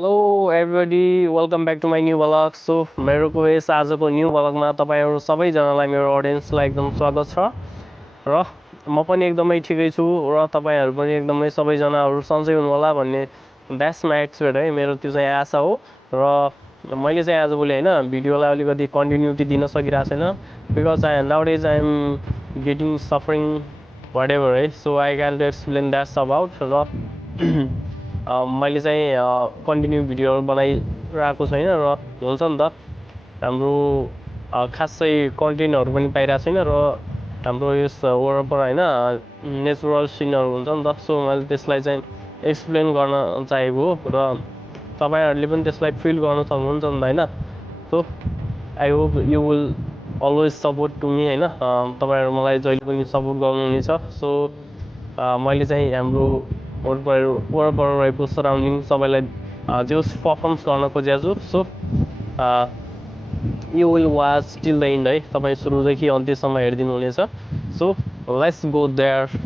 hello everybody welcome back to my new vlog so मेरो yes आजको new भ्लगमा तपाईँहरू सबैजनालाई मेरो अडियन्सलाई एकदम स्वागत छ र म पनि एकदमै ठिकै छु र तपाईँहरू पनि एकदमै सबैजनाहरू सन्चै हुनुहोला भन्ने द्याट्स माई एक्सपेक्ट है मेरो त्यो चाहिँ आशा हो र मैले चाहिँ आजभोलि होइन भिडियोलाई अलिकति कन्टिन्युटी दिन सकिरहेको छैन because nowadays I am getting suffering whatever है so I can to explain that's about र मैले चाहिँ कन्टिन्यू भिडियोहरू बनाइरहेको छैन र हुन्छ नि त हाम्रो खासै कन्टेन्टहरू पनि पाइरहेको छैन र हाम्रो यस वरपर होइन नेचुरल सिनहरू हुन्छ नि त सो मैले त्यसलाई चाहिँ एक्सप्लेन गर्न चाहेको हो र तपाईँहरूले पनि त्यसलाई फिल गर्न सक्नुहुन्छ नि त होइन so I hope you will always support to me होइन तपाईँहरू मलाई जहिले पनि सपोर्ट गर्नुहुनेछ सो मैले चाहिँ हाम्रो वरपर रहेको सराउन्डिङ सबैलाई जो पर्फर्म्स गर्न खोजेको छु so you will watch till the end है तपाईँ सुरुदेखि अन्त्यसम्म हेरिदिनु हुनेछ सो लेट्स गो देयर